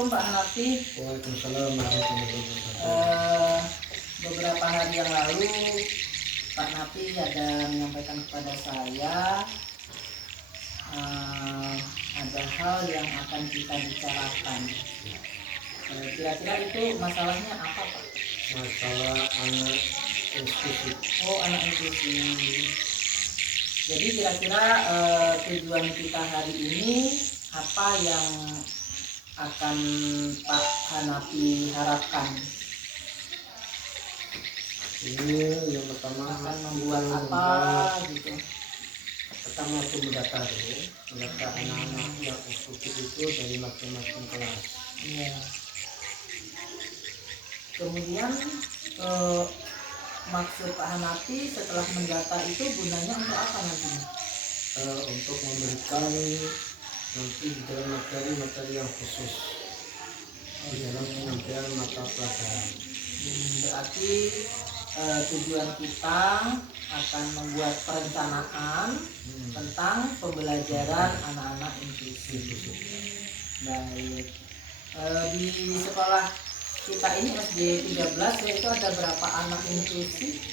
Assalamualaikum Pak Hanafi. Waalaikumsalam warahmatullahi wabarakatuh. Beberapa hari yang lalu Pak Hanafi ada menyampaikan kepada saya ada hal yang akan kita bicarakan. Kira-kira itu masalahnya apa Pak? Masalah anak inklusif. Oh, anak inklusif. Jadi kira-kira tujuan kita hari ini apa yang akan Pak Hanafi harapkan? Ini yang pertama Akan membuat apa gitu? Pertama itu mendata anak-anak yang inklusif itu dari masing-masing kelas. Iya. Kemudian maksud Pak Hanafi setelah mendata itu gunanya untuk apa nantinya? Untuk memberikan nanti di dalam materi yang khusus di dalam penyampaian mata pelajaran. Berarti tujuan kita akan membuat perencanaan tentang pembelajaran anak-anak inklusif. Baik. Di sekolah kita ini SD 13 yaitu ada berapa anak inklusif?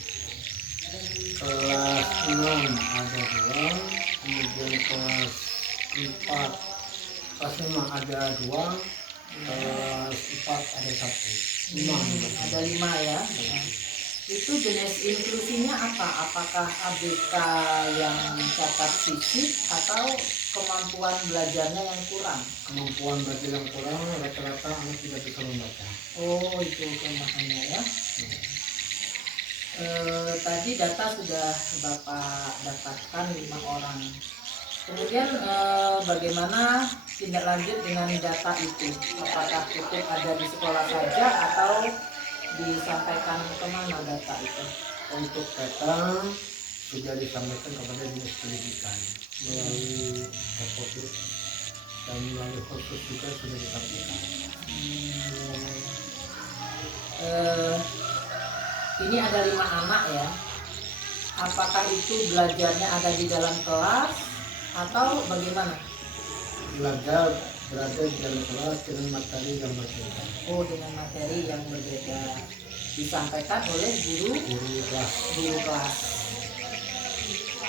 Kelas 6 ada 2, kemudian kelas 4, kelas 5 ada 2, kelas 4 ada 1. 5 Ada 5 ya. Itu jenis inklusinya apa? Apakah ABK yang cacat fisik atau kemampuan belajarnya yang kurang? Kemampuan belajar yang kurang, rata-rata anak tidak bisa membaca. Oh, itu kelemahannya ya. Tadi data sudah Bapak dapatkan 5 orang. Kemudian bagaimana tindak lanjut dengan data itu? Apakah cukup ada di sekolah saja atau disampaikan kemana data itu? Untuk data sudah disampaikan kepada dinas pendidikan melalui Kapolres dan melalui khusus juga sudah disampaikan. Ini ada 5 anak ya. Apakah itu belajarnya ada di dalam kelas atau bagaimana? Belajar berada di dalam kelas dengan materi yang berbeda. Oh, dengan materi yang berbeda disampaikan oleh guru kelas.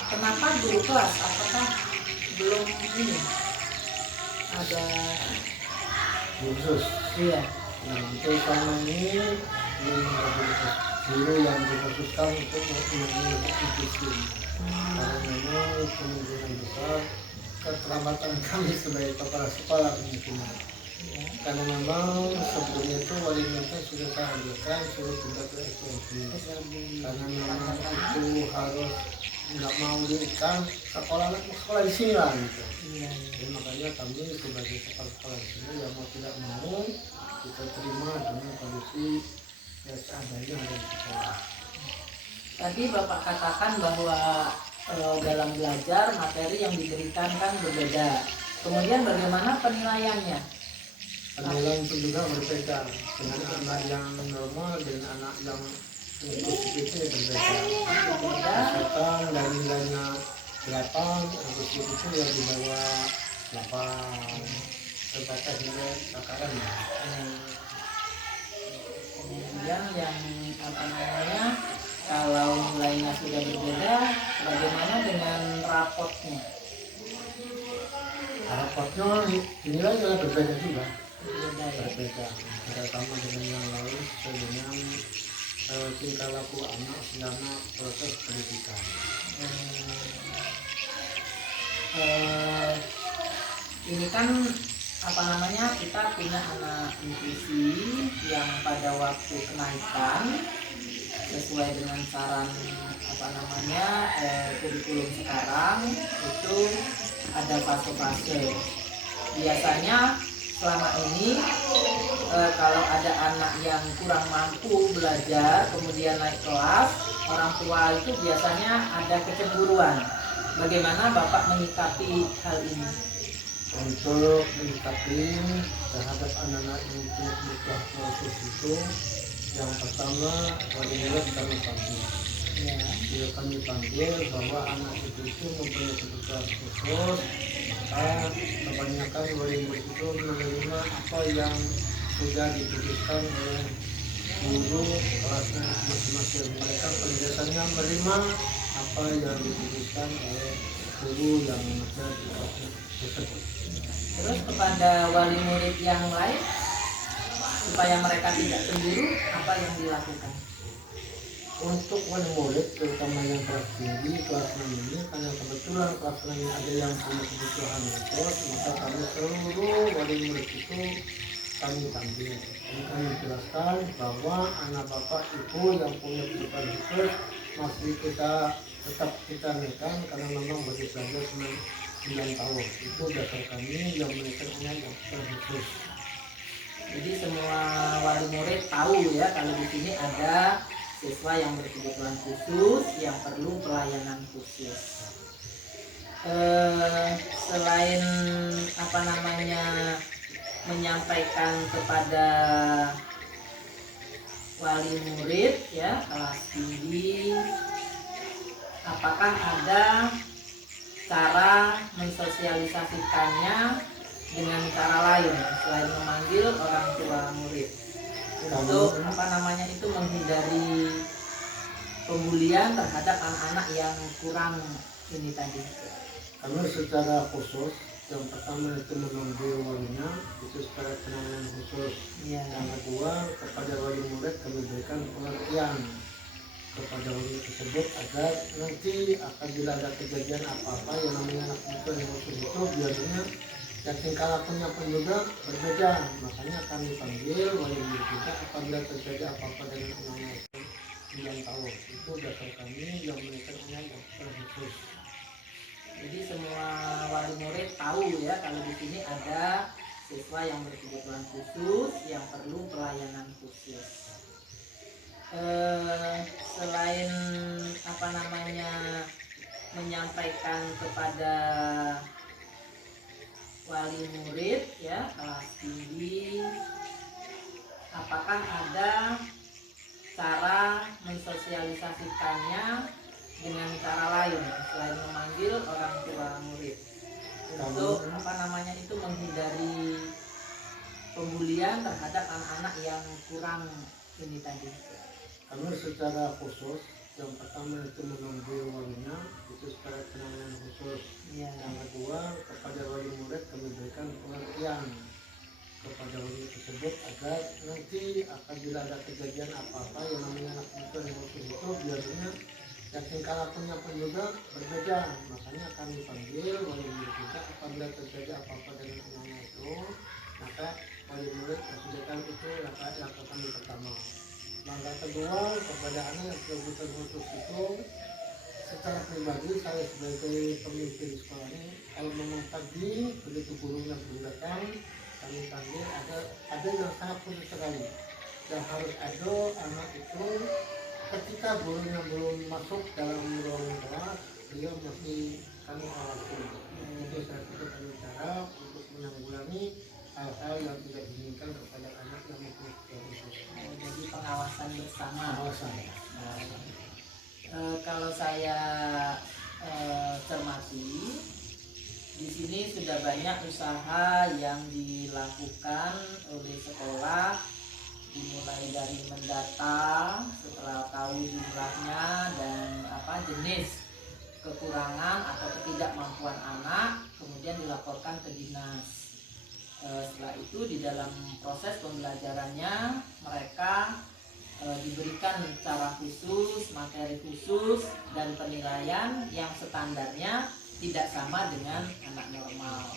Kenapa guru kelas? Apakah belum ini ada Khusus. Iya. Nah, untuk selama ini belum ada guru yang dikhususkan untuk mengenai inklusi. Karena memang kemungkinan besar keterlambatan kami sebagai kepala sekolah kemungkinan. Karena memang sebelumnya itu wali murid sudah saya ambilkan suruh pindah ke SLB. Karena memang itu harus nggak mau dirikan sekolah di sini lah gitu. Jadi makanya kami sebagai kepala sekolah di sini yang mau tidak mau kita terima dengan kondisi seadanya ada di sekolah. Tadi Bapak katakan bahwa dalam belajar materi yang diberikan kan berbeda. Kemudian bagaimana penilaiannya? Penilaian itu juga berbeda dengan anak yang normal dengan anak yang inklusif itu berbeda. Misalkan dari nilainya 8, inklusif itu yang di bawah 8 sebatas nilai takaran. Kemudian yang kalau nilainya sudah berbeda, bagaimana dengan rapotnya? Rapotnya dinilai juga berbeda juga. Berbeda. Terutama dengan yang lain dengan tingkah laku anak selama proses pendidikan. Ini kan kita punya anak inklusi yang pada waktu kenaikan sesuai dengan saran kurikulum sekarang itu ada fase-fase. Biasanya selama ini kalau ada anak yang kurang mampu belajar kemudian naik kelas, orang tua itu biasanya ada kecemburuan. Bagaimana Bapak menyikapi hal ini? Untuk menyikapi terhadap anak-anak yang berkebutuhan khusus itu, yang pertama wali murid kami panggil. Ya. Ya, kami panggil bahwa anak itu mempunyai kebutuhan khusus, maka kebanyakan wali murid itu menerima apa yang sudah diputuskan oleh guru kelasnya masing-masing. Mereka penjelasannya menerima apa yang diputuskan oleh guru yang ada di kelasnya tersebut. Terus kepada wali murid yang lain supaya mereka tidak cemburu, apa yang dilakukan? Untuk wali murid terutama yang kelas tinggi kelas 6 ini, karena kebetulan kelas 6 ini ada yang punya kebutuhan khusus, maka kami seluruh wali murid itu kami panggil dan kami jelaskan bahwa anak bapak itu yang punya kebutuhan khusus masih kita naikkan karena memang bagi belajar 9 tahun itu dasar kami yang menaikkan anak yang khusus. Jadi semua wali murid tahu ya kalau di sini ada siswa yang berkebutuhan khusus yang perlu pelayanan khusus. Selain apa namanya menyampaikan kepada wali murid ya kelas tinggi, apakah ada cara mensosialisasikannya dengan cara lain selain memanggil orang tua murid untuk apa namanya itu menghindari pembulian terhadap anak-anak yang kurang ini tadi? Kami secara khusus yang pertama itu memanggil walinya itu secara penanganan khusus. Ya. Yang kedua kepada wali murid kami berikan pengertian kepada wali tersebut agar nanti apabila ada kejadian apa-apa yang namanya anak kebutuhan yang khusus itu biasanya yang tingkah lakunya pun juga berbeda, makanya kami panggil wali murid kita apabila terjadi apa-apa dengan anaknya itu 9 tahun itu dasar kami yang menaikkan anak yang khusus. Jadi semua wali murid tahu ya kalau di sini ada siswa yang berkebutuhan khusus yang perlu pelayanan khusus. Selain apa namanya menyampaikan kepada wali murid ya kelas tinggi, apakah ada cara mensosialisasikannya dengan cara lain selain memanggil orang tua murid untuk apa namanya itu menghindari pembulian terhadap anak-anak yang kurang ini tadi? Kami secara khusus yang pertama itu memanggil walinya itu secara penanganan khusus. Ya. Yang kedua kepada wali murid kami berikan pengertian kepada wali tersebut agar nanti apabila ada kejadian apa-apa yang namanya anak kebutuhan yang khusus itu biasanya yang tingkah lakunya pun juga berbeda, makanya kami panggil wali murid kita apabila terjadi apa-apa dengan anaknya itu, maka wali murid menyediakan itu langkah kami pertama. Langkah kedua kepada anak yang kebutuhan khusus itu, secara pribadi saya sebagai pemimpin sekolah ini, kalau memang pagi begitu gurunya belum datang, kami panggil ada yang sangat khusus sekali, yang harus ada anak itu ketika gurunya belum masuk dalam ruang kelas, dia masih kami awasi. Itu salah satu kami cara untuk menanggulangi hal-hal yang tidak diinginkan kepada anak yang mempunyai kebutuhan khusus. Jadi pengawasan bersama. Pengawasan. Kalau saya cermati, di sini sudah banyak usaha yang dilakukan oleh sekolah, dimulai dari mendata setelah tahu jumlahnya dan jenis kekurangan atau ketidakmampuan anak, kemudian dilaporkan ke dinas. Setelah itu di dalam proses pembelajarannya mereka diberikan cara khusus, materi khusus, dan penilaian yang standarnya tidak sama dengan anak normal.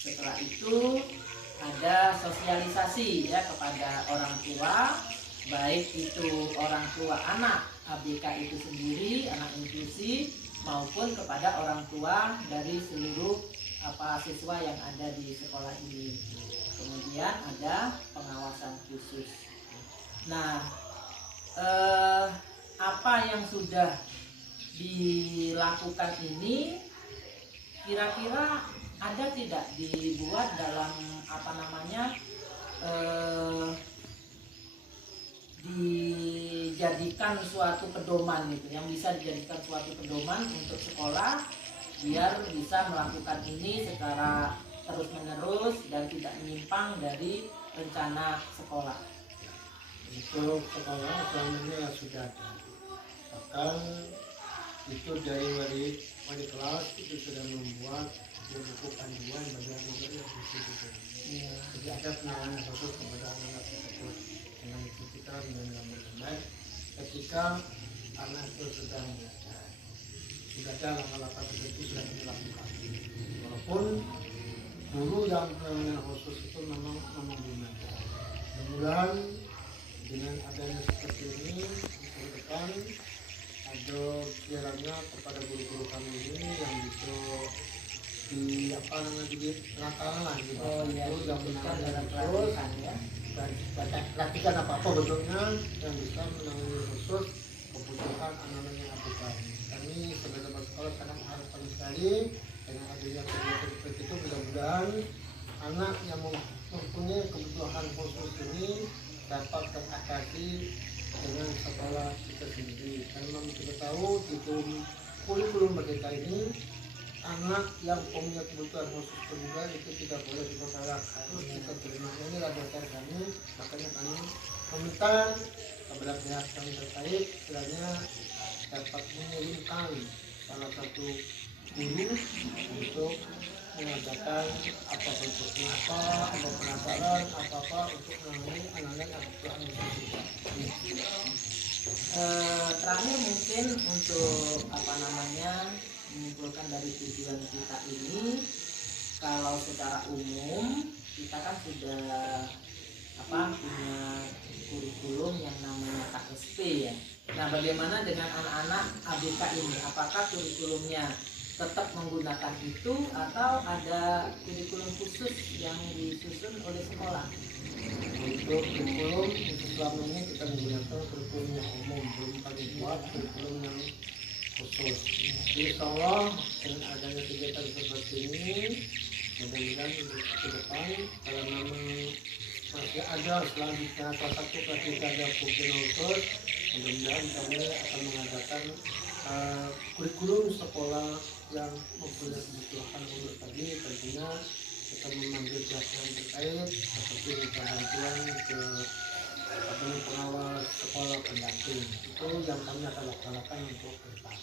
Setelah itu ada sosialisasi ya kepada orang tua, baik itu orang tua anak ABK itu sendiri, anak inklusi, maupun kepada orang tua dari seluruh siswa yang ada di sekolah ini. Kemudian ada pengawasan khusus. Nah, apa yang sudah dilakukan ini kira-kira ada tidak dibuat dalam dijadikan suatu pedoman gitu, yang bisa dijadikan suatu pedoman untuk sekolah biar bisa melakukan ini secara terus-menerus dan tidak menyimpang dari rencana sekolah. Untuk sekolah selama ini ya sudah ada. Bahkan itu dari wali kelas itu sudah membuat buku panduan bagi anak-anak yang bersih. Jadi ada penanganan khusus kepada anak-anak tersebut dengan kita dengan benar ketika anak itu sudah belajar. Sudah ada langkah-langkah tertentu sudah dilakukan. Walaupun guru yang penanganan khusus itu memang belum ada. Mudah-mudahan dengan adanya seperti ini ke depan ada kiranya kepada guru-guru kami ini yang bisa di apa namanya di lapangan gitu. Itu yang benar dalam pelatihan ya. Dan latihan apa bentuknya yang bisa menangani khusus kebutuhan anak-anak yang ABK. Kami sebagai sekolah sangat mengharapkan sekali dengan adanya kegiatan seperti itu, mudah-mudahan anak yang mempunyai kebutuhan khusus ini dapat teratasi dengan sekolah kita sendiri. Karena kita tahu di kurikulum mereka ini anak yang punya kebutuhan khusus juga itu tidak boleh dipersalahkan, harus kita terima. Inilah dasar kami, makanya kami meminta kepada pihak kami terkait kiranya dapat mengirimkan salah satu guru untuk mengadakan apa bentuknya ada penasaran apa untuk menangani anak-anak yang kebutuhan khusus. Terakhir mungkin untuk menyimpulkan dari tujuan kita ini, kalau secara umum kita kan sudah punya kurikulum yang namanya KSP ya. Nah, bagaimana dengan anak-anak ABK ini? Apakah kurikulumnya tetap menggunakan itu atau ada kurikulum khusus yang disusun oleh sekolah? Untuk kurikulum itu selama ini kita menggunakan kurikulum yang umum, belum kami buat kurikulum yang khusus. Insya Allah dengan adanya kegiatan seperti ini, mudah-mudahan ke depan kalau memang masih ada selanjutnya salah satu pelatihan ada kurikulum khusus, mudah-mudahan kami akan mengadakan kurikulum sekolah yang mempunyai kebutuhan khusus tadi. Tentunya kita memanggil pihak yang terkait seperti minta bantuan ke pengawas sekolah pendamping. Itu yang kami akan laksanakan untuk ke depan.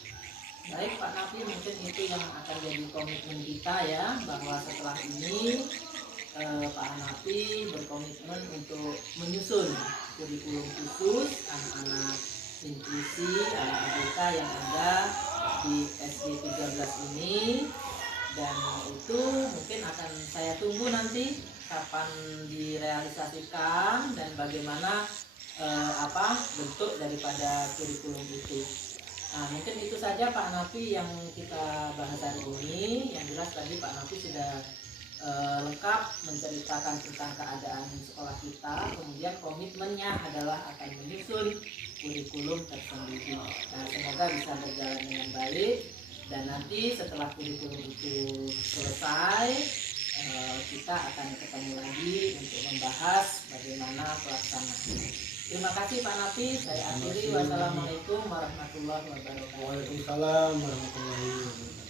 Baik Pak Nafi, mungkin itu yang akan jadi komitmen kita ya, bahwa setelah ini Pak Nafi berkomitmen untuk menyusun kurikulum khusus anak-anak inklusi anak ABK yang ada di SD 13 ini, dan itu mungkin akan saya tunggu nanti kapan direalisasikan dan bagaimana bentuk daripada kurikulum itu. Nah, mungkin itu saja Pak Nafi yang kita bahas hari ini. Yang jelas tadi Pak Nafi sudah lengkap menceritakan tentang keadaan sekolah kita, kemudian komitmennya adalah akan menyusun kurikulum tersendiri. Nah, semoga bisa berjalan dengan baik dan nanti setelah kurikulum itu selesai kita akan ketemu lagi untuk membahas bagaimana pelaksanaan. Terima kasih Pak Nafi, saya akhiri. Wassalamualaikum warahmatullahi wabarakatuh. Waalaikumsalam warahmatullahi wabarakatuh.